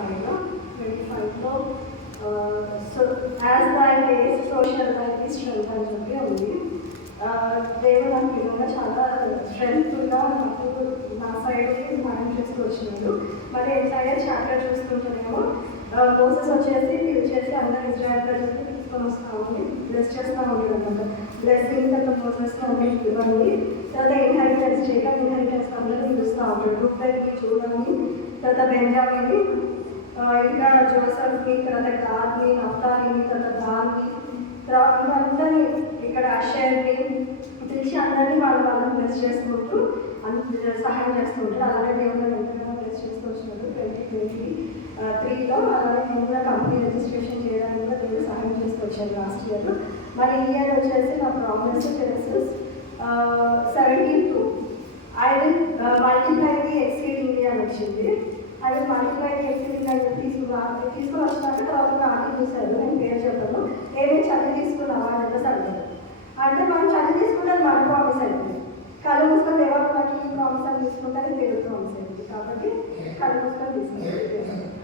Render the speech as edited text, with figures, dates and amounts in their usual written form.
25లో 25లో so as my days social life strength అని చెప్పి ఉంది. దేవుడు నాకు నిజంగా చాలా స్ట్రెంత్గా నాకు నా సైడ్ సహాయం చేస్తూ వచ్చినాడు. మరి ఎంటైర్ చాప్టర్ చూసుకుంటేనేమో మోసెస్ వచ్చేసి పిలిచేసి అందరూ ఇజ్రాయెల్ ప్రజలకి తీసుకొని వస్తామని బ్లెస్ చేస్తూ ఉండేది అనమాట. బ్లెస్సింగ్స్ అట్లా మోసెస్లో ఇవ్వండి. తర్వాత ఇన్హెరిటెన్స్ చేయడం ఇన్హెరిటెన్స్ అందరూ పిలుస్తూ ఉంటాడు. రూపాయికి చూడని, తర్వాత బెంజామిని, ఇంకా జోసఫ్ని, తర్వాత గాద్ని, నఫ్తాలిని, తర్వాత దాన్ని, తర్వాత అందరినీ ఇక్కడ అషర్ని పిలిచి అందరినీ వాళ్ళని బ్లెస్ చేసుకుంటూ సహాయం చేస్తూ ఉంటారు. అలాగే దేవుడు ఎంతగానో బ్లెస్ చేస్తూ వచ్చినాడు 2023లో. అలాగే నేను కూడా కంపెనీ రిజిస్ట్రేషన్ చేయడానికి కూడా దేవుడు సహాయం చేస్తూ వచ్చాను లాస్ట్ ఇయర్. మరి ఈ ఇయర్ వచ్చేసి నా promise Genesis 72 I will multiply the exceedingly అని వచ్చింది. I will multiply the exceedingly అని తీసుకుని వచ్చినాక తర్వాత నాకు చూశారు. నేను పేరు చెప్పాను. ఏమేమి చదివి తీసుకున్నావా అని చెప్పేసి అడిగారు. అంటే మనం చదివి తీసుకుంటే అది మన ప్రామిస్ అయిపోయింది. కళ్ళు మూసుకొని ఎవరు నాకు ఈ ప్రామిస్ అని తీసుకుంటే అది దేవుడు ప్రామిస్ అయింది. కాబట్టి కళ్ళు మూసుకొని తీసుకుంటారు.